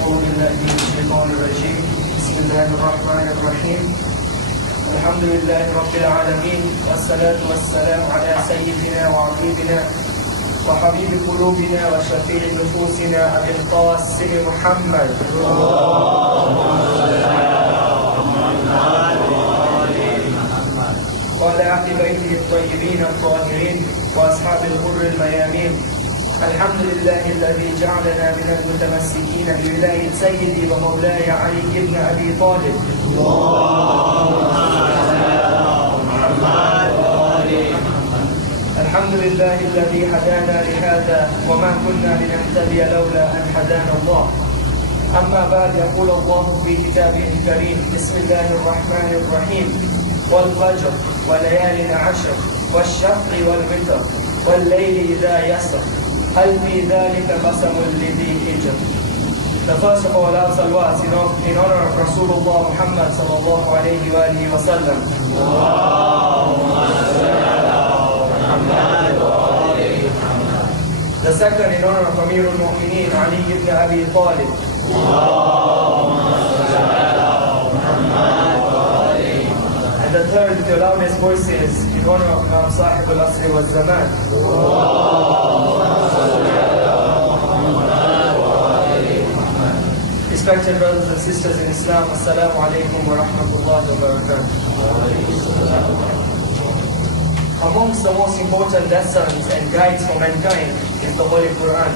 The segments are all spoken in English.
أعوذ بالله من الشيطان الرجيم. بسم الله الرحمن الرحيم. الحمد لله رب العالمين، والصلاة والسلام على سيدنا وعبيدنا وحبيب قلوبنا وشفيع نفوسنا أبي القاسم محمد. وعلى أهل بيته الطيبين الطاهرين وأصحاب الغر الميامين. الحمد لله الذي جعلنا من المتمسكين بولاية سيدي ومولاي علي بن أبي طالب. الحمد لله الذي هدانا لهذا وما كنا لنهتدي لولا أن هدانا الله. أما بعد، يقول الله في كتابه الكريم: بسم الله الرحمن الرحيم. والفجر وليال عشر والشفع والوتر والليل إذا يسر هل في ذلك قسم لذي حجر. The first of all our salawats in honor of Rasulullah Muhammad sallallahu alayhi wa alihi wa sallam. The second in honor of Amir al-Mu'mineen Ali ibn Abi Talib. And the third with the loudest voices in honor of Imam Sahib al-Asri wa Zaman. Respected brothers and sisters in Islam, Assalamu alaikum wa rahmatullahi wa barakatuh. Amongst the most important lessons and guides for mankind is the Holy Quran,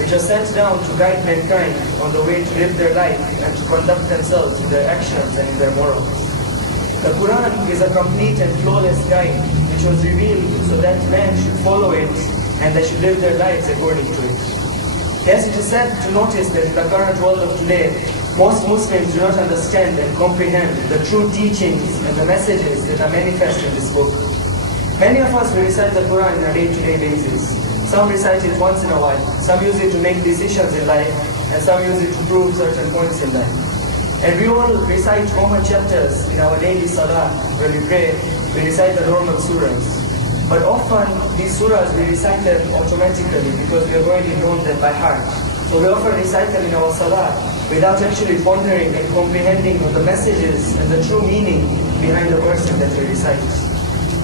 which was sent down to guide mankind on the way to live their life and to conduct themselves in their actions and in their morals. The Quran is a complete and flawless guide which was revealed so that man should follow it and they should live their lives according to it. Yes, it is sad to notice that in the current world of today, most Muslims do not understand and comprehend the true teachings and the messages that are manifest in this book. Many of us will recite the Quran on a day-to-day basis. Some recite it once in a while, some use it to make decisions in life, and some use it to prove certain points in life. And we all recite common chapters in our daily salah. When we pray, we recite the normal surahs. But often these surahs we recite them automatically because we have already known them by heart. So we often recite them in our salah without actually pondering and comprehending the messages and the true meaning behind the verses that we recite.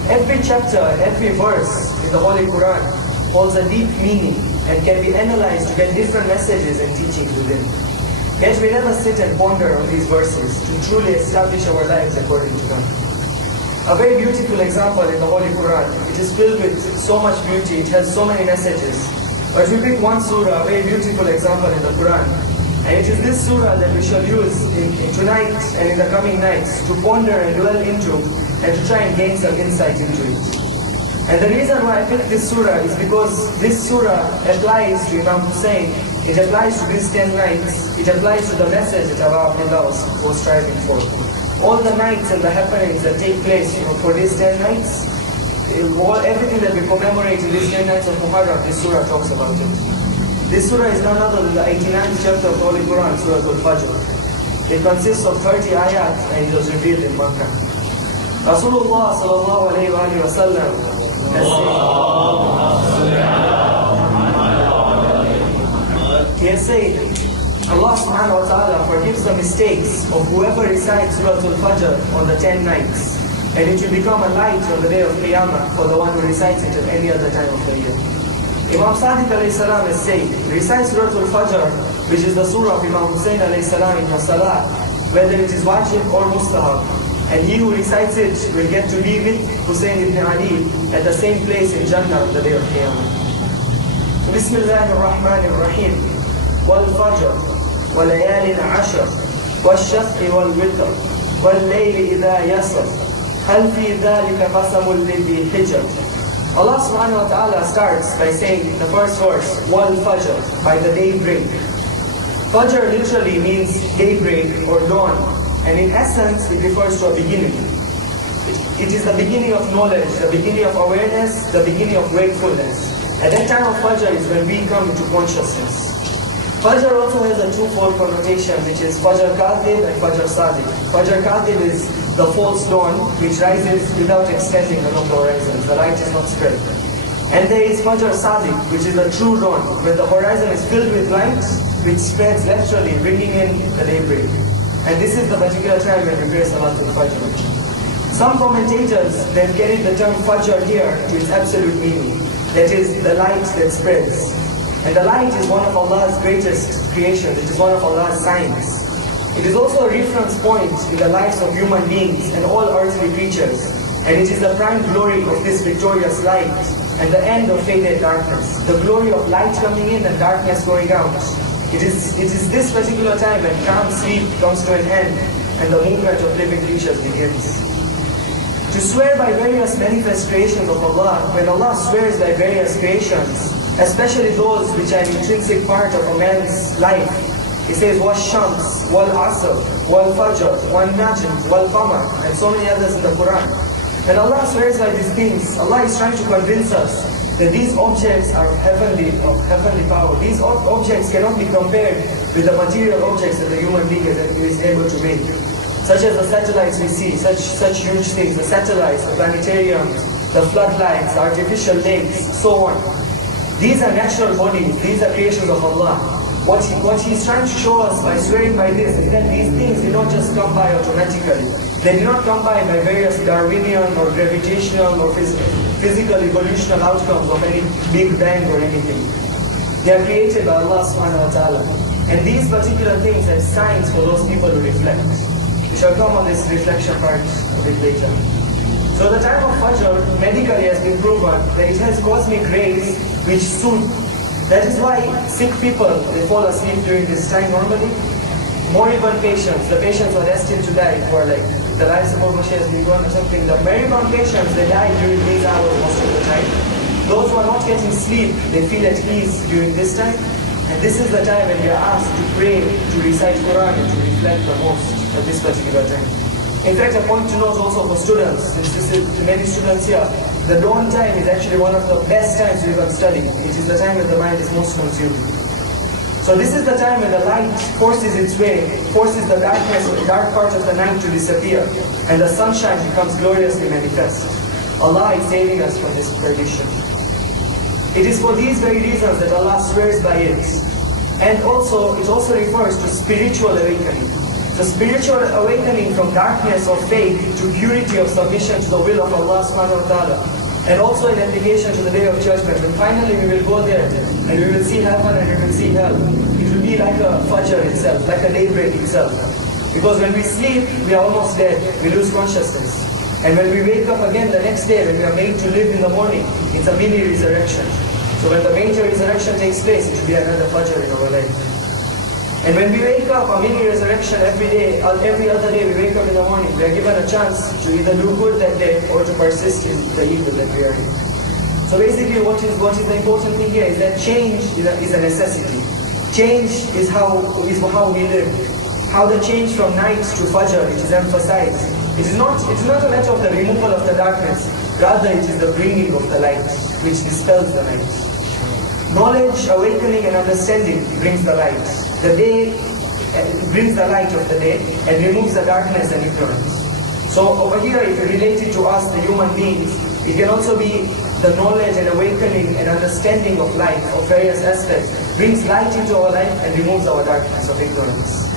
Every chapter, every verse in the Holy Quran holds a deep meaning and can be analyzed to get different messages and teachings within. Yet we never sit and ponder on these verses to truly establish our lives according to them. A very beautiful example in the Holy Quran. It is filled with so much beauty, it has so many messages. But if we pick one surah, a very beautiful example in the Quran, and it is this surah that we shall use in tonight and in the coming nights to ponder and dwell into and to try and gain some insight into it. And the reason why I picked this surah is because this surah applies to Imam Hussein, it applies to these 10 nights, it applies to the message that Abu Abdullah was striving for. All the nights and the happenings that take place for these 10 nights, everything that we commemorate in these 10 nights of Muharram, this surah talks about it. This surah is none other than the 89th chapter of the Holy Quran, Surah Al-Fajr. It consists of 30 ayat and it was revealed in Makkah. Rasulullah sallallahu alayhi wa sallam has said, he has said, Allah subhanahu wa ta'ala forgives the mistakes of whoever recites Surah Al-Fajr on the 10 nights, and it will become a light on the day of Qiyamah for the one who recites it at any other time of the year. Imam Sadiq alayhi salam has said, recite Surah Al-Fajr, which is the surah of Imam Hussein alayhi salam in your salah, whether it is wajib or mustahab, and he who recites it will get to be with Hussein ibn Ali at the same place in Jannah on the day of Qiyamah. Bismillahir Rahmanir Rahim. Wal-Fajr وليال عشر والشفع والوتر والليل إذا يسر هل في ذلك قسم لذي حجر. Allah subhanahu wa ta'ala starts by saying the first verse, Wal-Fajr, by the daybreak. Fajr literally means daybreak or dawn, and in essence it refers to a beginning. It is the beginning of knowledge, the beginning of awareness, the beginning of wakefulness. At that time of Fajr is when we come into consciousness. Fajr also has a twofold connotation, which is Fajr Kadhib and Fajr Sadiq. Fajr Kadhib is the false dawn, which rises without extending along the horizon. The light is not spread. And there is Fajr Sadiq, which is the true dawn, where the horizon is filled with light, which spreads laterally, bringing in the daybreak. And this is the particular time when we pray Salatul Fajr. Some commentators then carried the term Fajr here to its absolute meaning, that is, the light that spreads. And the light is one of Allah's greatest creations, it is one of Allah's signs. It is also a reference point in the lives of human beings and all earthly creatures, and it is the prime glory of this victorious light and the end of faded darkness, the glory of light coming in and darkness going out. It is this particular time when calm sleep comes to an end and the movement of living creatures begins. To swear by various manifest creations of Allah, when Allah swears by various creations, especially those which are an intrinsic part of a man's life, He says, وَالشَّمْسِ وَالْعَصْرِ وَالْفَجْرِ وَالنَّجْمِ وَالْقَمَرِ, and so many others in the Quran. When Allah swears by these things, Allah is trying to convince us that these objects are of heavenly power. These objects cannot be compared with the material objects that the human being is able to make. Such as the satellites we see, such huge things, the satellites, the planetariums, the floodlights, the artificial lakes, so on. These are natural bodies, these are creations of Allah. What He's trying to show us by swearing by this is that these things did not just come by automatically. They did not come by various Darwinian or gravitational or physical evolutional outcomes of any big bang or anything. They are created by Allah subhanahu wa ta'ala. And these particular things are signs for those people to reflect. We shall come on this reflection part a bit later. So the time of Fajr medically has been proven that it has cosmic rays which soothe. That is why sick people, they fall asleep during this time normally. Moribund patients, the patients who are destined to die, who are like, the life support machine has been gone or something, the moribund patients, they die during these hours most of the time. Those who are not getting sleep, they feel at ease during this time. And this is the time when we are asked to pray, to recite Quran and to reflect the most at this particular time. In fact, a point to note also for students, since this is many students here, the dawn time is actually one of the best times to even study. It is the time when the mind is most consumed. So this is the time when the light forces its way, forces the darkness or the dark part of the night to disappear, and the sunshine becomes gloriously manifest. Allah is saving us from this perdition. It is for these very reasons that Allah swears by it. And also, it also refers to spiritual awakening. The spiritual awakening from darkness of faith to purity of submission to the will of Allah subhanahu wa ta'ala. And also an application to the Day of Judgment. When finally we will go there and we will see heaven and we will see hell. It will be like a fajr itself, like a daybreak itself. Because when we sleep, we are almost dead. We lose consciousness. And when we wake up again the next day, when we are made to live in the morning, it's a mini resurrection. So when the major resurrection takes place, it will be another fajr in our life. And when we wake up, a mini resurrection every day, every other day we wake up in the morning, we are given a chance to either do good that day or to persist in the evil that we are in. So basically what is the important thing here is that change is a necessity. Change is how we live. How the change from night to fajr, it is emphasized. It is not a matter of the removal of the darkness, rather it is the bringing of the light, which dispels the night. Knowledge, awakening and understanding brings the light. The day brings the light of the day and removes the darkness and ignorance. So over here, if you relate it to us, the human beings, it can also be the knowledge and awakening and understanding of life, of various aspects, brings light into our life and removes our darkness of ignorance.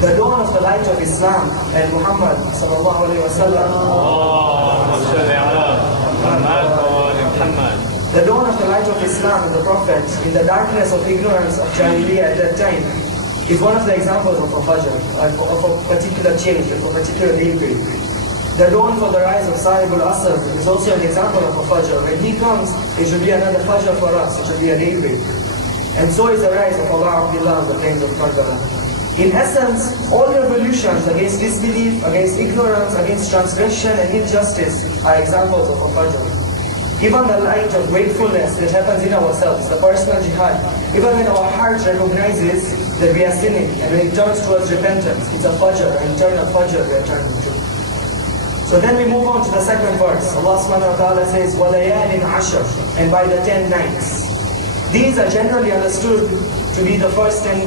The dawn of the light of Islam and Muhammad sallallahu alaihi wasallam. The dawn of the light of Islam and the Prophet in the darkness of ignorance of Jahiliyyah at that time is one of the examples of a fajr, of a particular change, of a particular daybreak. The dawn for the rise of Sahib al-Asr is also an example of a fajr. When he comes, it should be another fajr for us, it should be a daybreak. And so is the rise of Allah Abdullah on the plains of Karbala. In essence, all revolutions against disbelief, against ignorance, against transgression and injustice are examples of a fajr. Even the light of gratefulness that happens in ourselves, the personal jihad, even when our heart recognizes that we are sinning and when it turns towards repentance, it's a fajr, an eternal fajr we are turning to. So then we move on to the second verse. Allah subhanahu wa ta'ala says, وَلَيَالٍ عَشْرٍ, and by the 10 nights. These are generally understood to be the first 10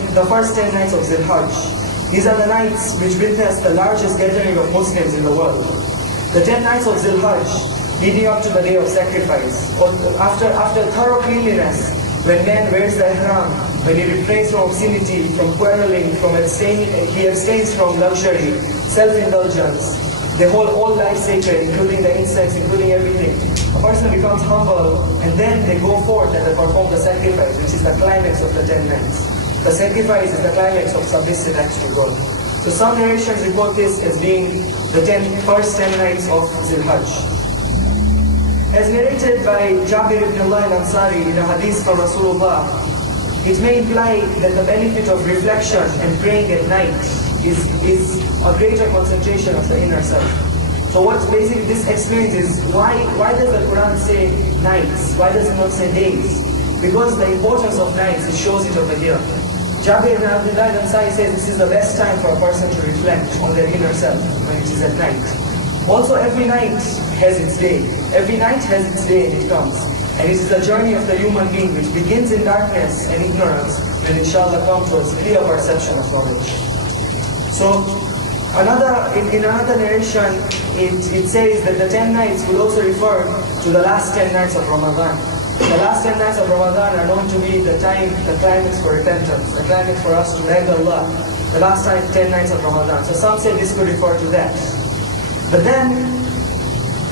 nights of Zil-Hajj. These are the nights which witness the largest gathering of Muslims in the world. The 10 nights of Zil-Hajj leading up to the day of sacrifice. Or after thorough cleanliness, when man wears the ihram, when he refrains from obscenity, from quarreling, he abstains from luxury, self-indulgence, they hold all life sacred, including the insects, including everything. A person becomes humble, and then they go forth and they perform the sacrifice, which is the climax of the 10 nights. The sacrifice is the climax of submissive acts to God. So some narrations report this as being the first 10 nights of Zil-Hajj. As narrated by Jabir ibn Allah al-Ansari in a hadith from Rasulullah, it may imply that the benefit of reflection and praying at night is a greater concentration of the inner self. So what basically this explains is why does the Quran say nights? Why does it not say days? Because the importance of nights, it shows it over here. Jabir ibn Abdullah al-Ansari says this is the best time for a person to reflect on their inner self, when it is at night. Also, every night has its day. Every night has its day and it comes. And it is the journey of the human being which begins in darkness and ignorance, when inshallah comes to a clear perception of knowledge. So, in another narration, it says that the 10 nights will also refer to the last 10 nights of Ramadan. The last 10 nights of Ramadan are known to be the climax for repentance, the climax for us to beg Allah. The last 10 nights of Ramadan. So some say this could refer to that. But then,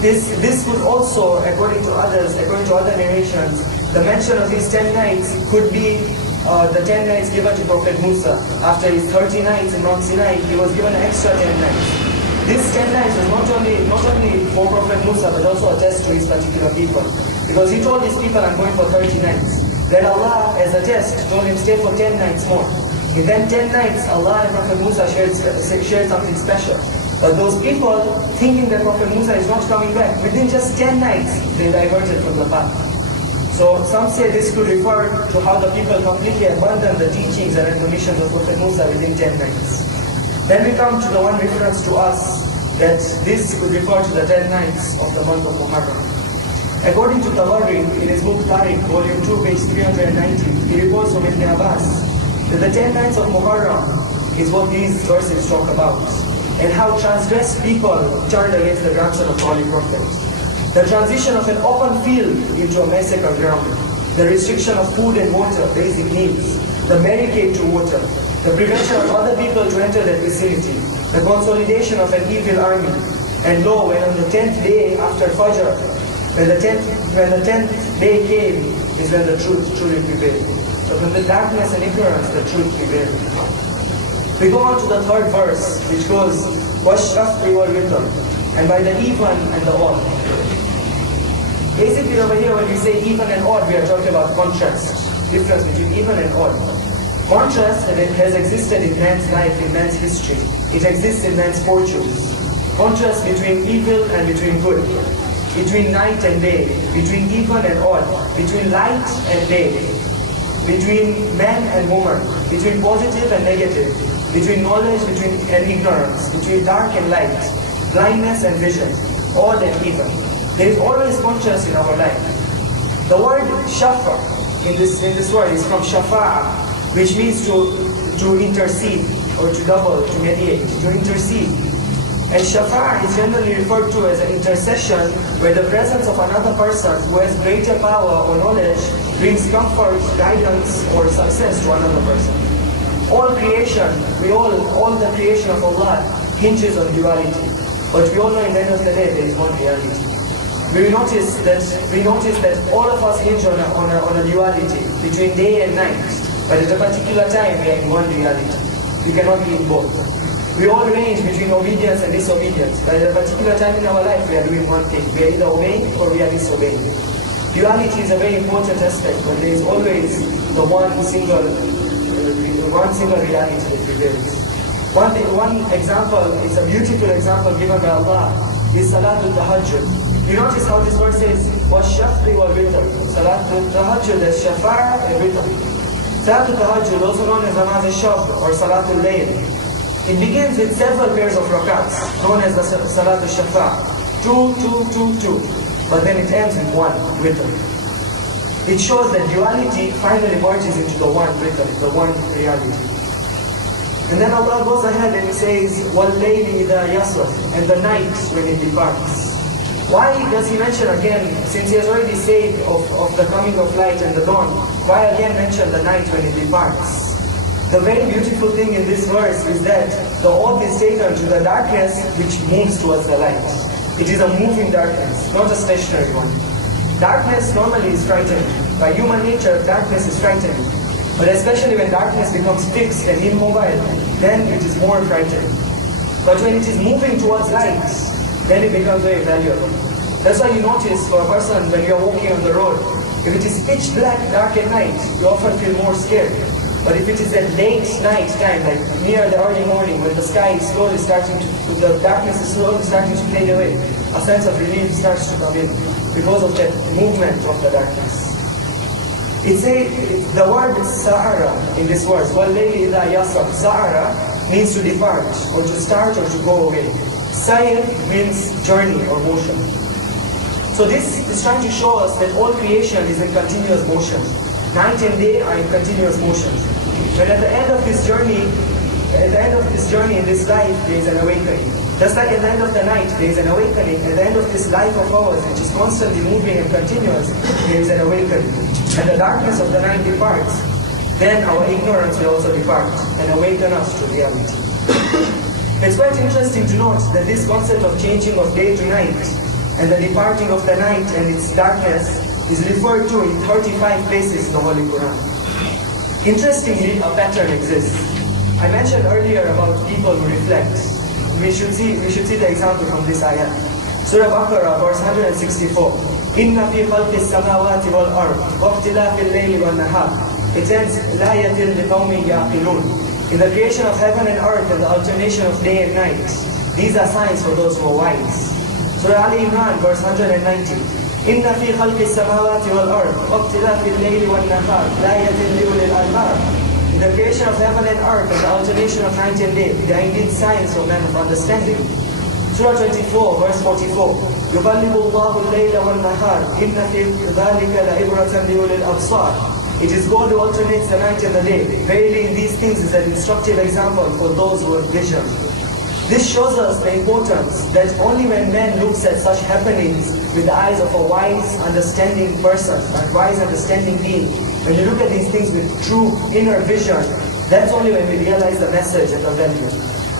this would also, according to other narrations, the mention of these 10 nights could be the 10 nights given to Prophet Musa. After his 30 nights in Mount Sinai, he was given an extra 10 nights. This 10 nights was not only for Prophet Musa, but also a test to his particular people. Because he told his people, I'm going for 30 nights. Then Allah, as a test, told him stay for 10 nights more. And then 10 nights, Allah and Prophet Musa shared something special. But those people, thinking that Prophet Musa is not coming back, within just 10 nights, they diverted from the path. So some say this could refer to how the people completely abandoned the teachings and admonitions of Prophet Musa within 10 nights. Then we come to the one reference to us, that this could refer to the 10 nights of the month of Muharram. According to Tabari, in his book Tariq, volume 2, page 390, he reports from Ibn Abbas that the 10 nights of Muharram is what these verses talk about, and how transgressed people turned against the grandson of the Holy Prophet. The transition of an open field into a massacre ground, the restriction of food and water, basic needs, the barricade to water, the prevention of other people to enter that vicinity, the consolidation of an evil army, and lo, when on the 10th day after Fajr, when the 10th day came, is when the truth truly prevailed. So from the darkness and ignorance, the truth prevailed. We go on to the third verse, which goes, وَالشَّفْعِ وَالْوِتْرِ, and by the even and the odd. Basically over here when we say even and odd, we are talking about contrast, difference between even and odd. Contrast has existed in man's life, in man's history. It exists in man's fortunes. Contrast between evil and between good, between night and day, between even and odd, between light and day, between man and woman, between positive and negative, between knowledge and ignorance, between dark and light, blindness and vision, odd and even. There is always contrast in our life. The word shafa in this word is from shafa'a, which means to intercede, or to double, to mediate, to intercede. And shafa'a is generally referred to as an intercession where the presence of another person who has greater power or knowledge brings comfort, guidance, or success to another person. All creation, all the creation of Allah hinges on duality. But we all know in the end of the day there is one reality. We notice that all of us hinge on a duality between day and night. But at a particular time we are in one reality. We cannot be in both. We all range between obedience and disobedience. But at a particular time in our life we are doing one thing. We are either obeying or we are disobeying. Duality is a very important aspect, but there is always the one single reality that prevails. One example, it's a beautiful example given by Allah, is Salatul Tahajjud. You notice how this verse says, وَالشَّفْرِ وَالْوِتْرِ. Salatul Tahajjud is shafa'a and witr. Salatul Tahajjud, also known as Namaz al-Shafr or Salatul Layl. It begins with several pairs of rakats, known as the Salatul Shafa'a. 2, 2, 2, 2. But then it ends with one, witr. It shows that duality finally merges into the one witr, the one reality. And then Allah goes ahead and He says, وَاللَّيْلِ إِذَا يَسْرَ, and the night when it departs. Why does he mention again, since he has already said of the coming of light and the dawn, why again mention the night when it departs? The very beautiful thing in this verse is that the oath is taken to the darkness which moves towards the light. It is a moving darkness, not a stationary one. Darkness normally is frightening. By human nature, darkness is frightening. But especially when darkness becomes fixed and immobile, then it is more frightening. But when it is moving towards light, then it becomes very valuable. That's why you notice for a person when you are walking on the road, if it is pitch black, dark at night, you often feel more scared. But if it is at late night time, like near the early morning, when the sky is slowly starting to, the darkness is slowly starting to fade away, a sense of relief starts to come in because of that movement of the darkness. The word sa'ara in this verse, وَاللَّيْلِ إِذَا يَسْرَ, sa'ara means to depart, or to start, or to go away. Sayr means journey or motion. So this is trying to show us that all creation is in continuous motion. Night and day are in continuous motion. But at the end of this journey, in this life, there is an awakening. Just like at the end of the night, there is an awakening. At the end of this life of ours, which is constantly moving and continuous, there is an awakening. And the darkness of the night departs, then our ignorance will also depart and awaken us to reality. It's quite interesting to note that this concept of changing of day to night and the departing of the night and its darkness is referred to in 35 places in the Holy Quran. Interestingly, a pattern exists. I mentioned earlier about people who reflect. We should see the example from this ayah. Surah Baqarah, verse 164. Inna fi khalqis samawati wal ard waqtilafil layli wan nahar. It ends laayatin liqawmin yaqilun. In the creation of heaven and earth and the alternation of day and night, these are signs for those who are wise. Surah Ali Imran, verse 190. إن في خلق السماوات والأرض واختلاف الليل والنهار لآيات لأولي الألباب. In the creation of heaven and earth and the alternation of night and day, there are indeed signs for men of understanding. Surah 24, verse 44. يقلب الله الليل والنهار إن في ذلك لعبرة لأولي الأبصار. It is God who alternates the night and the day. Verily in these things is an instructive example for those who have vision. This shows us the importance that only when man looks at such happenings with the eyes of a wise, understanding person, a wise, understanding being, when you look at these things with true inner vision, that's only when we realize the message and the value.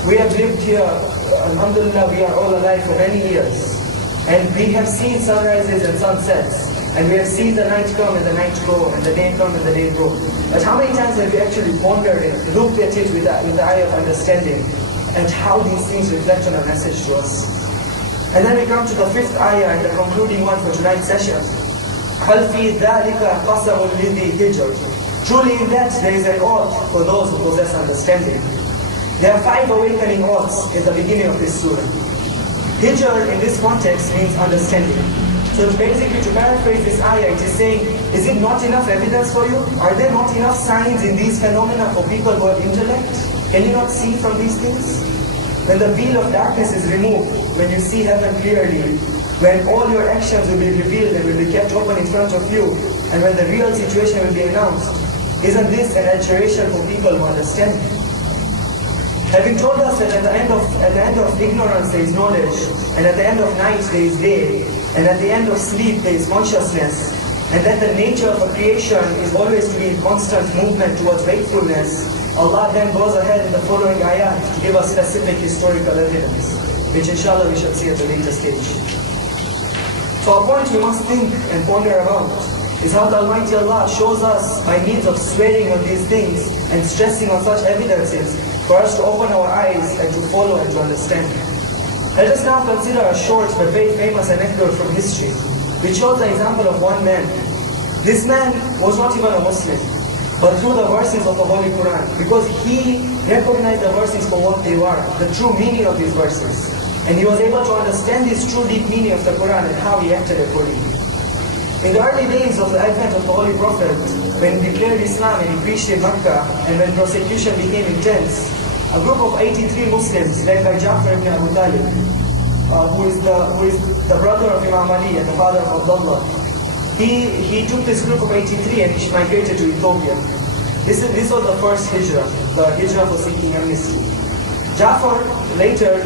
We have lived here, alhamdulillah, we are all alive for many years. And we have seen sunrises and sunsets. And we have seen the night come and the night go, and the day come and the day go. But how many times have we actually pondered and looked at it with the eye of understanding, and how these things reflect on a message to us? And then we come to the fifth ayah and the concluding one for tonight's session. هَلْ فِي ذَلِكَ قَسَمٌ لِذِي حِجْرٍ. Truly in that there is an oath for those who possess understanding. There are 5 awakening oaths in the beginning of this surah. Hijr in this context means understanding. So basically, to paraphrase this ayah, it is saying, is it not enough evidence for you? Are there not enough signs in these phenomena for people who have intellect? Can you not see from these things? When the veil of darkness is removed, when you see heaven clearly, when all your actions will be revealed and will be kept open in front of you, and when the real situation will be announced, isn't this an adjuration for people who understand? Having told us that at the end of ignorance there is knowledge, and at the end of night there is day, and at the end of sleep there is consciousness, and that the nature of a creation is always to be in constant movement towards wakefulness, Allah then goes ahead in the following ayat to give us specific historical evidence, which inshallah we shall see at a later stage. So a point we must think and ponder about is how the Almighty Allah shows us by means of swearing on these things and stressing on such evidences for us to open our eyes and to follow and to understand. Let us now consider a short but very famous anecdote from history, which shows the example of one man. This man was not even a Muslim, but through the verses of the Holy Quran, because he recognized the verses for what they were, the true meaning of these verses. And he was able to understand this true deep meaning of the Quran and how he acted accordingly. In the early days of the advent of the Holy Prophet, when he declared Islam and he preached in Makkah, and when persecution became intense, a group of 83 Muslims led by Ja'far ibn Abu Talib, who is the brother of Imam Ali and the father of Abdullah, he took this group of 83 and he migrated to Ethiopia. This was the first hijrah, the hijrah for seeking amnesty. Jafar later,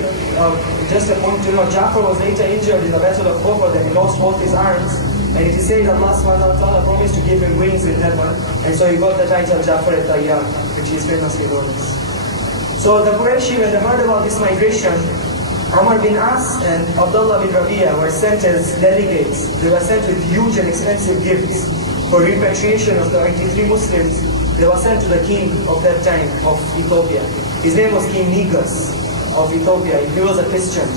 just a point to note, Jafar was later injured in the Battle of Uhud and he lost both his arms. And it is said Allah subhanahu wa ta'ala promised to give him wings in heaven, and so he got the title Jafar al-Tayyar, which is famously known as. So the Qurayshi, when they heard about this migration, Umar bin As and Abdullah bin Rabi'a were sent as delegates. They were sent with huge and expensive gifts for repatriation of the 83 Muslims. They were sent to the king of that time of Ethiopia. His name was King Negus of Ethiopia. He was a Christian.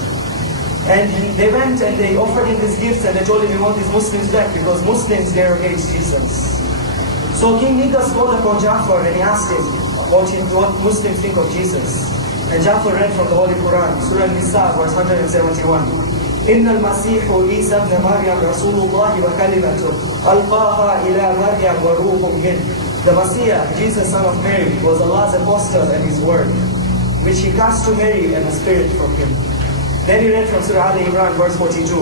And they went and they offered him these gifts and they told him, we want these Muslims back because Muslims derogate Jesus. So King Negus called upon Jafar and he asked him what Muslims think of Jesus. And Jafar read from the Holy Quran, Surah Nisa, verse 171. إن المسيح عيسى ابن مريم رسول الله وكلمته ألقاها إلى مريم وروح منه. The Messiah, Jesus son of Mary, was Allah's apostle and His word, which He cast to Mary and a spirit from Him. Then he read from Surah Al-Imran, verse 42.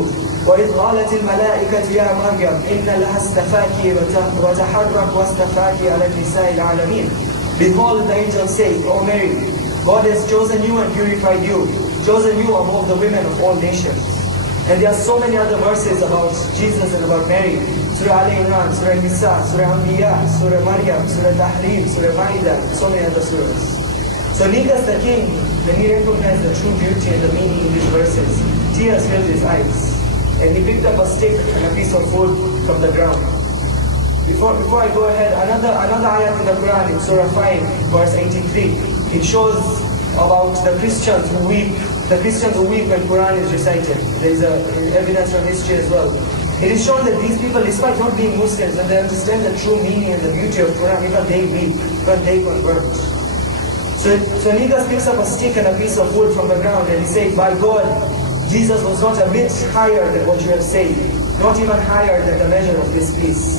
وَإِذْ قَالَتِ الْمَلَائِكَةُ يَا مَرْيَمْ إِنَّ لَهَا اسْتَفَاكِ وَتَحَرَّكْ وَاسْتَفَاكِ عَلَى النِّسَاءِ الْعَالَمِينَ. Behold, the angel said, O Mary, God has chosen you and purified you, chosen you above the women of all nations. And there are so many other verses about Jesus and about Mary. Surah Al-Imran, Surah Nisa, Surah Anbiya, Surah Maryam, Surah Tahrim, Surah Ma'idah, so many other surahs. So Negus the king, when he recognized the true beauty and the meaning in these verses, tears filled his eyes. And he picked up a stick and a piece of wood from the ground. Before I go ahead, another ayat in the Quran, in Surah 5, verse 83, it shows about the Christians who weep. The Christians who weep when Quran is recited. There is evidence from history as well. It is shown that these people, despite not being Muslims, when they understand the true meaning and the beauty of Quran, even they weep, even they convert. So Negus picks up a stick and a piece of wood from the ground and he said, by God, Jesus was not a bit higher than what you have said, not even higher than the measure of this piece.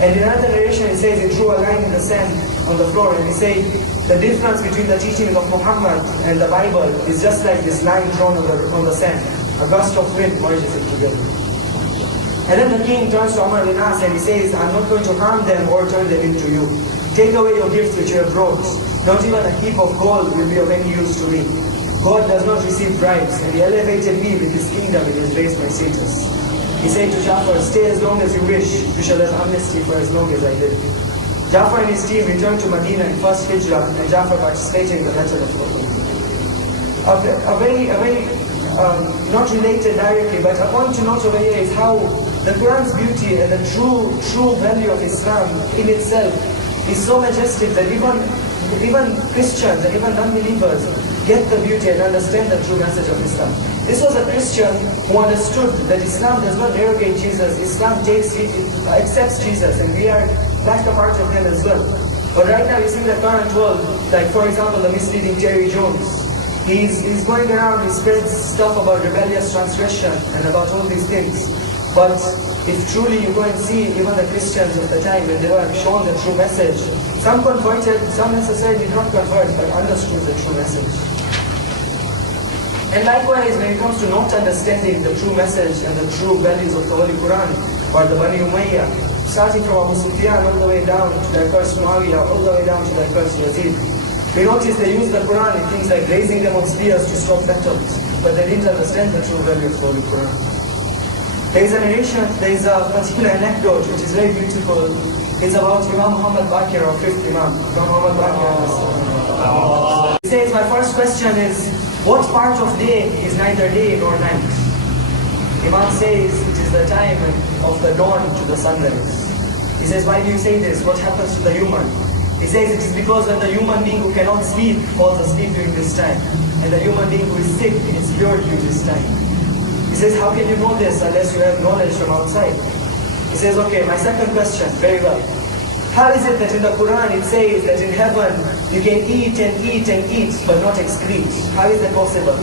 And in another narration it says he drew a line in the sand on the floor and he said, the difference between the teaching of Muhammad and the Bible is just like this line drawn on the sand. A gust of wind merges it together. And then the king turns to Umar bin As and he says, I'm not going to harm them or turn them into you. Take away your gifts which you have brought. Not even a heap of gold will be of any use to me. God does not receive bribes, and He elevated me with His kingdom and He has raised my status. He said to Jafar, stay as long as you wish, you shall have amnesty for as long as I live. Jafar and his team returned to Medina in first Hijrah, and Jafar participated in the Battle of Uhud. A very not related directly, but a point to note over here is how the Quran's beauty and the true value of Islam in itself is so majestic that even Christians and even non-believers get the beauty and understand the true message of Islam. This was a Christian who understood that Islam does not derogate Jesus. Islam accepts Jesus, and we are like a part of Him as well. But right now you see in the current world, like for example the misleading Terry Jones, he's going around, he spreads stuff about rebellious transgression and about all these things. But if truly you go and see even the Christians of the time when they were shown the true message, some converted, some necessarily did not convert, but understood the true message. And likewise, when it comes to not understanding the true message and the true values of the Holy Quran, or the Bani Umayyah, starting from Abu Sufyan all the way down to the accursed Muawiyah, all the way down to the accursed Yazid, we notice they use the Quran in things like raising them on spears to stop battles, but they didn't understand the true value of the Holy Quran. There is a narration, there is a particular anecdote which is very beautiful. It's about Imam Muhammad Baqir, our fifth Imam. Imam Muhammad Baqir. He says, my first question is, what part of day is neither day nor night? Imam says, it is the time of the dawn to the sunrise. He says, why do you say this? What happens to the human? He says, it is because when the human being who cannot sleep falls asleep during this time, and the human being who is sick is cured during this time. He says, how can you know this unless you have knowledge from outside? He says, okay, my second question, very well. How is it that in the Quran it says that in heaven you can eat and eat and eat but not excrete? How is that possible?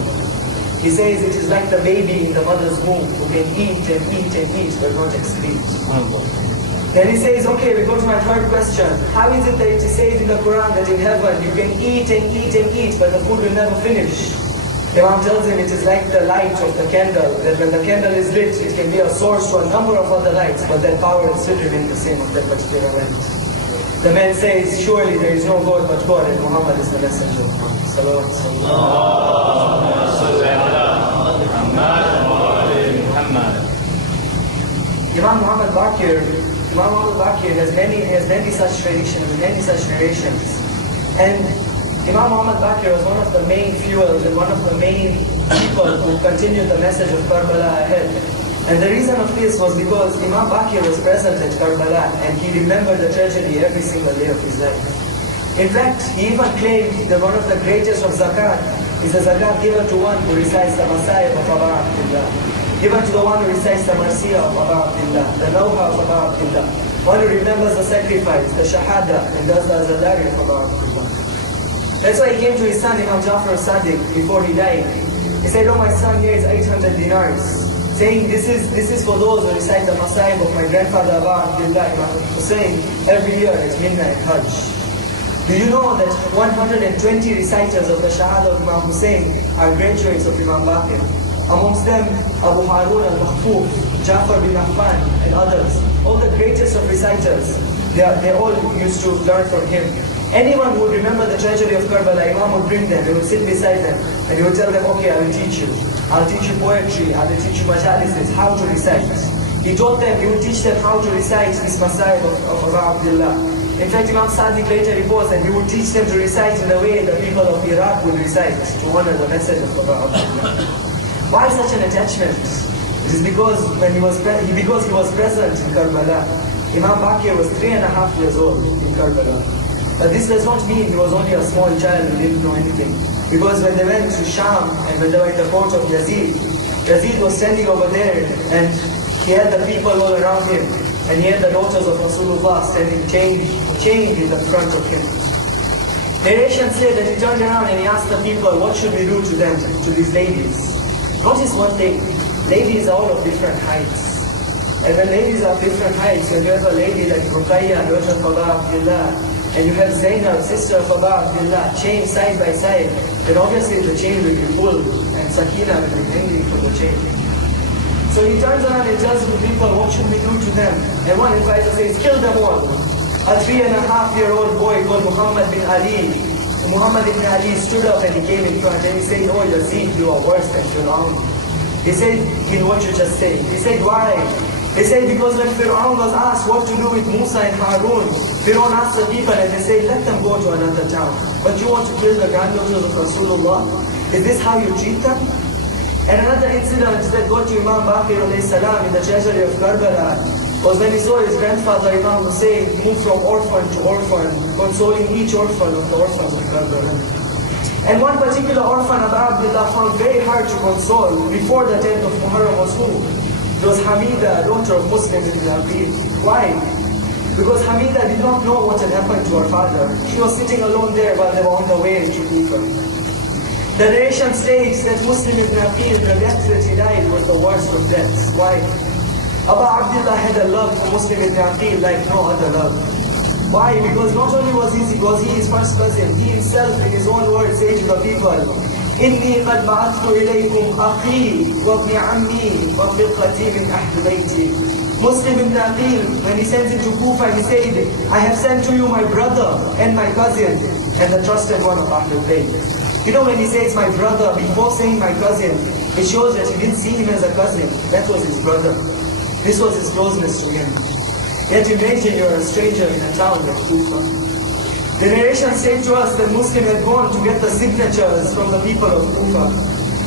He says it is like the baby in the mother's womb who can eat and eat and eat but not excrete. Then he says, okay, we go to my third question. How is it that it says in the Quran that in heaven you can eat and eat and eat but the food will never finish? Imam tells him it is like the light of the candle, that when the candle is lit, it can be a source to a number of other lights, but that power will still remain the same of that particular light. The man says, surely there is no God but God and Muhammad is the messenger of God. Imam Muhammad Baqir has many such traditions, many such narrations. And Imam Muhammad Baqir was one of the main fuels and one of the main people who continued the message of Karbala ahead. And the reason of this was because Imam Baqir was present at Karbala and he remembered the tragedy every single day of his life. In fact, he even claimed that one of the greatest of zakat is the zakat given to one who recites the Masayib of Aba Abdullah, given to the one who recites the Marsiya of Aba Abdullah, the Nawha of Aba Abdullah, one who remembers the sacrifice, the Shahada, and does the Azadari of Aba Abdullah. That's why he came to his son Imam Jafar Sadiq before he died. He said, oh my son, here is 800 dinars. Saying this is for those who recite the Masayib of my grandfather Aba Abdullah Imam Hussein every year at midnight Hajj. Do you know that 120 reciters of the Shahada of Imam Hussein are graduates of Imam Baqir? Amongst them Abu Harun al-Mahfuz, Jafar bin Affan and others. All the greatest of reciters, they all used to learn from him. Anyone who would remember the tragedy of Karbala, Imam would bring them, he would sit beside them and he would tell them, okay, I will teach you. I'll teach you poetry, I will teach you majalises, how to recite. He taught them, he would teach them how to recite this Masayib of Aba Abdullah. In fact, Imam Sadiq later reports that he would teach them to recite in the way the people of Iraq would recite, to honor the message of Aba Abdullah. Why such an attachment? It is because he was present in Karbala. Imam Baqir was 3.5 years old in Karbala. But this does not mean he was only a small child who didn't know anything. Because when they went to Sham and when they were in the court of Yazid, Yazid was standing over there and he had the people all around him. And he had the daughters of Rasulullah standing chained in the front of him. Narration said that he turned around and he asked the people, what should we do to them, to these ladies? Notice one thing, ladies are all of different heights. And when ladies are of different heights, when you have a lady like Ruqayya, daughter of Aba Abdullah, and you have Zainab, sister of Aba Abdullah, chained side by side, then obviously the chain will be pulled and Sakina will be hanging from the chain. So he turns around and tells the people, what should we do to them? And one advisor says, kill them all. A 3.5-year-old boy called Muhammad bin Ali. Muhammad ibn Ali stood up and he came in front and he said, oh Yazid, you are worse than Fir'aun. He said, in what you just said. He said, why? They said because when Fir'aun was asked what to do with Musa and Harun, Fir'aun asked the people and they said, let them go to another town. But you want to kill the granddaughters of Rasulullah? Is this how you treat them? And another incident that got to Imam Baqir alayhi salam in the tragedy of Karbala was when he saw his grandfather Imam Hussein move from orphan to orphan, consoling each orphan of the orphans of Karbala. And one particular orphan Aba Abdullah found very hard to console before the 10th of Muharram was who? It was Hamida, daughter of Muslim ibn Aqil. Why? Because Hamida did not know what had happened to her father. She was sitting alone there while they were on the way to Kufa. The narration states that Muslim ibn Aqil, the death that he died was the worst of deaths. Why? Aba Abdullah had a love for Muslim ibn Aqil like no other love. Why? Because not only was he his first cousin, he himself in his own words said to the people, إني قد بعثت إليكم أخي وابن عمي وفقتي من أهل بيتي. Muslim ibn Aqil, when he sends him to Kufa, he said, I have sent to you my brother and my cousin and the trusted one of Ahlul Bayt. You know when he says my brother, before saying my cousin, it shows that he didn't see him as a cousin. That was his brother. This was his closeness to him. Yet imagine you're a stranger in a town like Kufa. The narration said to us that Muslim had gone to get the signatures from the people of Kufa.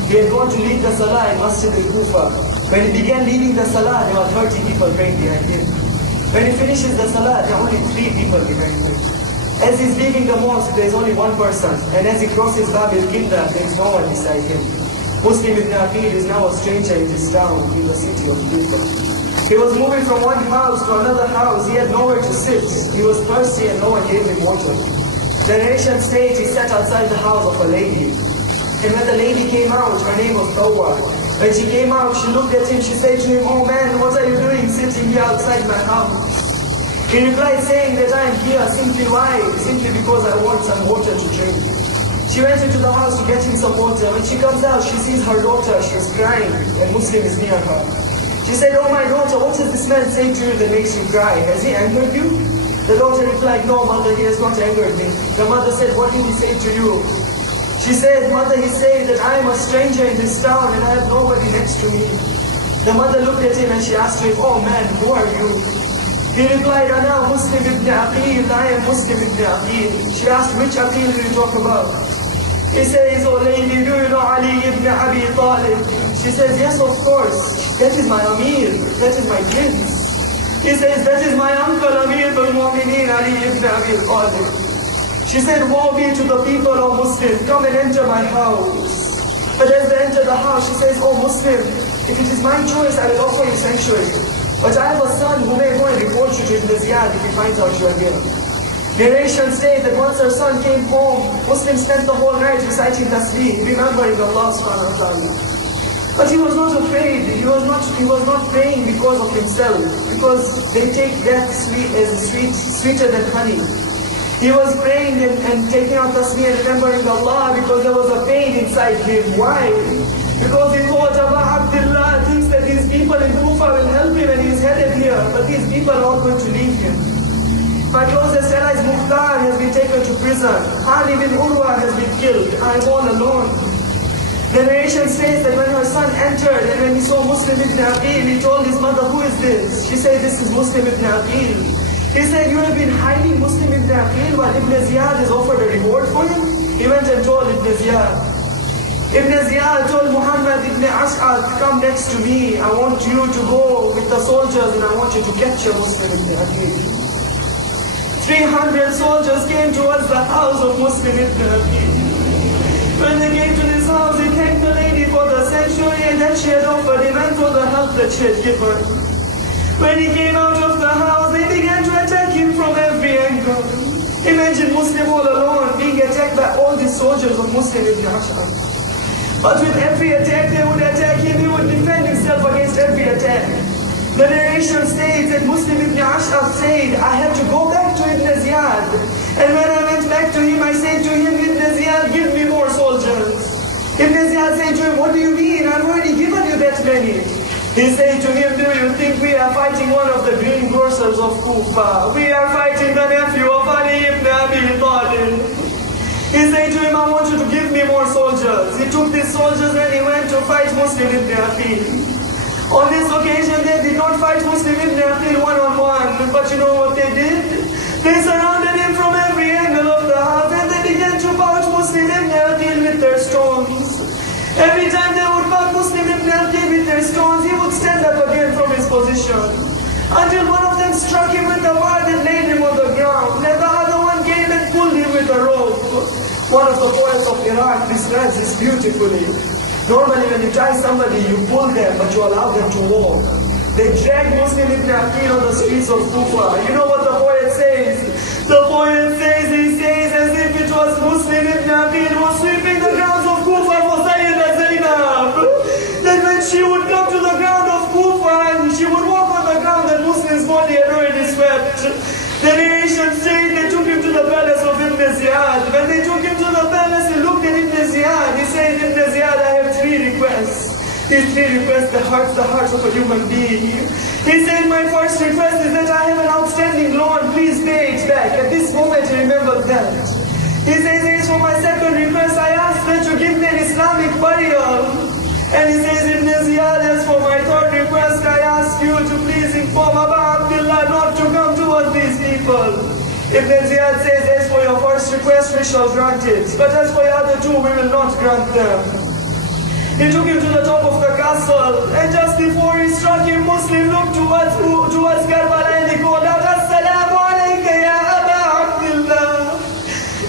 He had gone to lead the Salah in Masjid al-Kufa. When he began leading the Salah, there were 30 people praying behind him. When he finishes the Salah, there are only 3 people behind him. As he's leaving the mosque, there is only one person. And as he crosses Bab al-Kinda, there is no one beside him. Muslim ibn Aqil is now a stranger in this town, in the city of Kufa. He was moving from one house to another house. He had nowhere to sit. He was thirsty and no one gave him water. The narration states he sat outside the house of a lady. And when the lady came out, her name was Tawwa. When she came out, she looked at him. She said to him, oh man, what are you doing sitting here outside my house? He replied saying that I am here simply why? Simply because I want some water to drink. She went into the house to get him some water. When she comes out, she sees her daughter. She was crying and Muslim is near her. She said, oh my daughter, what is this man saying to you that makes you cry? Has he angered you? The daughter replied, no mother, he has not angered me. The mother said, what did he say to you? She said, mother, he said that I am a stranger in this town and I have nobody next to me. The mother looked at him and she asked him, oh man, who are you? He replied, Ana Muslim ibn Aqil, I am Muslim ibn Aqil. She asked, which Aqil do you talk about? He says, oh lady, do you know Ali ibn Abi Talib? She says, yes, of course. That is my Amir, that is my prince. He says, that is my uncle Amir al-Mu'mineen, Ali ibn Abi Talib. She said, woe be to the people of Muslim, come and enter my house. But as they enter the house, she says, oh Muslim, if it is my choice, I will offer you sanctuary. But I have a son who may go and report you to Ibn Ziyad if he finds out you are here. Narration states that once her son came home, Muslim spent the whole night reciting tasbih, remembering Allah subhanahu wa ta'ala. But he was not afraid, he was not praying because of himself, because they take death sweeter than honey. He was praying and taking out tasbih and remembering Allah because there was a pain inside him. Why? Because he thought about Abdullah, thinks that these people in Kufa will help him and he's headed here, but these people are all going to leave him. My closest allies, Mukhtar, has been taken to prison. Ali bin Urwa has been killed. I'm all alone. The narration says that when her son entered and when he saw Muslim ibn Aqil, he told his mother, who is this? She said, this is Muslim ibn Aqil. He said, you have been hiding Muslim ibn Aqil while Ibn Ziyad has offered a reward for him? He went and told Ibn Ziyad. Ibn Ziyad told Muhammad ibn As'ad, come next to me. I want you to go with the soldiers and I want you to capture Muslim ibn Aqil. 300 soldiers came towards the house of Muslim ibn Aqil. When they came to this house, he thanked the lady for the sanctuary that she had offered him and for the help that she had given. When he came out of the house, they began to attack him from every angle. Imagine Muslim all alone being attacked by all the soldiers of Muslim ibn Ash'ab. But with every attack they would attack him, he would defend himself against every attack. The narration states that Muslim ibn Ash'ab said, I had to go back to Ibn Ziyad. And when I went back to him, I said to him, Ibn Ziyad, give me more soldiers. Ibn Ziyad said to him, what do you mean? I've already given you that many. He said to him, do you think we are fighting one of the greengrocers of Kufa? We are fighting the nephew of Ali ibn Abi Talib. He said to him, I want you to give me more soldiers. He took these soldiers and he went to fight Muslim ibn Aqil. On this occasion, they did not fight Muslim ibn Aqil one-on-one, but you know what they did? They surrounded him from every angle of the house and they began to pout Muslim ibn Aqil with their stones. Every time they would pout Muslim ibn Aqil with their stones, he would stand up again from his position. Until one of them struck him with a bar and laid him on the ground, and the other one came and pulled him with a rope. One of the poets of Iraq describes this beautifully. Normally when you tie somebody, you pull them, but you allow them to walk. They dragged Muslim ibn Aqil on the streets of Kufa. You know what the poet says? The poet says, he says, as if it was Muslim ibn Aqil who was sweeping the grounds of Kufa for Sayyidah Zainab. That when she would come to the ground of Kufa and she would walk on the ground, that Muslim's body had already swept. The narration says they took him to the palace of Ibn Ziyad. When they took him to the palace, he looked at Ibn Ziyad. He said, Ibn Ziyad, I have 3 requests. These 3 requests, the hearts of a human being. He said, my first request is that I have an outstanding loan. Please pay it back. At this moment, he remembered that. He says, for my second request, I ask that you give me an Islamic burial. And he says, Ibn Ziyad, as for my third request, I ask you to please inform Abu Abdullah not to come towards these people. Ibn Ziyad says, as for your first request, we shall grant it. But as for your other 2, we will not grant them. He took him to the top of the castle, and just before he struck him, Muslim looked towards Karbala and he called out, As-salamu alayka ya Aba Abdullah.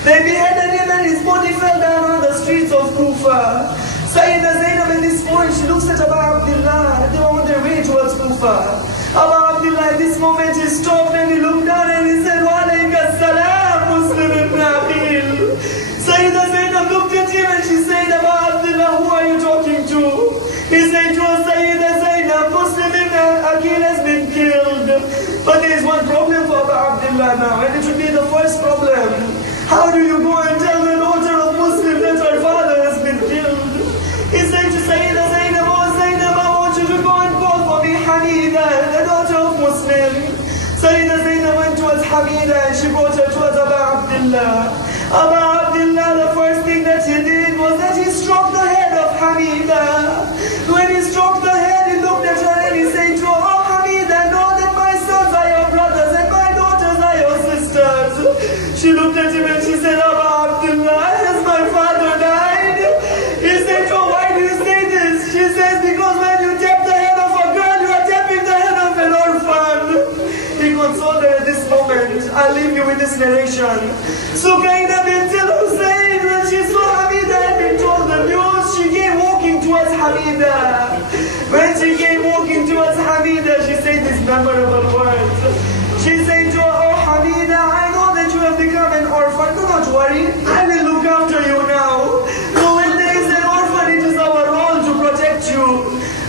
They beheaded him and his body fell down on the streets of Kufa. Sayyidah Zainab at this point, she looks at Abu Abdullah. They were on their way towards Kufa. Abu Abdullah at this moment he stopped and he looked down and he said, Wa alayka salam, Muslim ibn Aqil. Sayyidah Zainab looked at him and she said, Abu Abdullah, who are you talking to? He said to her, Sayyidah Zainab, Muslim ibn Aqil has been killed. But there is one problem for Abu Abdullah now, and it should be the first problem. How do you go and tell the daughter of Muslim that her father has been killed? He said to Sayyidah Zainab, oh Zainab, I want you to go and call for me Hanidan. Sukaina bint al-Hussein, when she saw Hamida had been told the news, she came walking towards Hamida. When she came walking towards Hamida, she said these memorable words. She said to her, "Oh Hamida, I know that you have become an orphan. Do not worry, I will look after you now. So when there is an orphan, it is our role to protect you."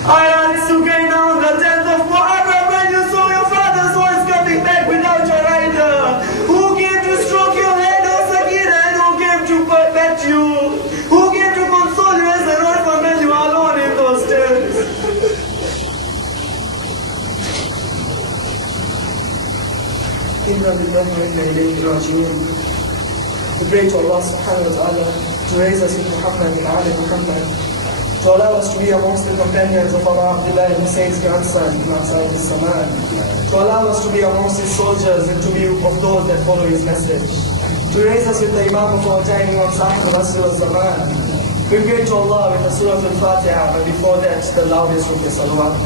I asked Sukaina on the 10th of Muharram, when you saw your father's horse coming back without a rider, who came to stroke your head, O Sakina, and who came to pet you? Who came to console you as an orphan when you were alone in those days? Inna lillahi wa inna ilayhi raji'un. We pray to Allah subhanahu wa ta'ala to raise us in Muhammad and Ali Muhammad, to allow us to be amongst the companions of Allah Abdullah and Hussein's grandson, outside his Saman, to allow us to be amongst his soldiers and to be of those that follow his message, to raise us with the Imam of our time, Imam Sahib al-Asr al-Zaman. We pray to Allah with the Surah al-Fatiha, and before that, the loudest of the salawat.